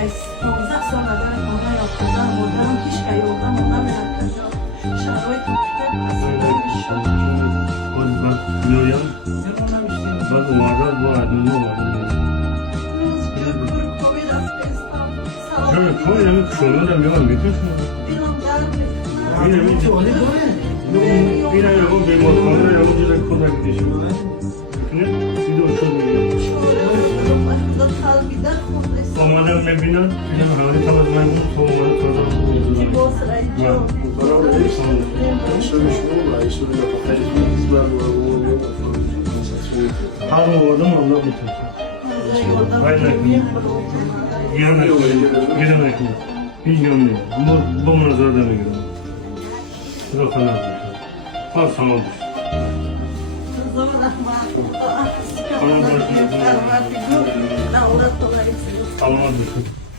15 سال نداره خانه یا خودم مادرم پیش که یادم مادرم نکنه شرایط کتاب اصلا شد میایم بعد اومدن با ادنو چرا کاری همین شما رو میان میتونم این همین جوانی داره این همین رو بیمار خانه رو همون جزا کن نگیدیشم میتونه ویدیو شد میگم آمدم ببینم دیدم همه تا از من بود تو اومده هر آوردم الله میتونم باید نکنیم گیرم نکنیم هیچ گم نیم با منظر نمیگیرم خدا خلاف بشه خواست سلام بشه خانم باشید سلامت بشه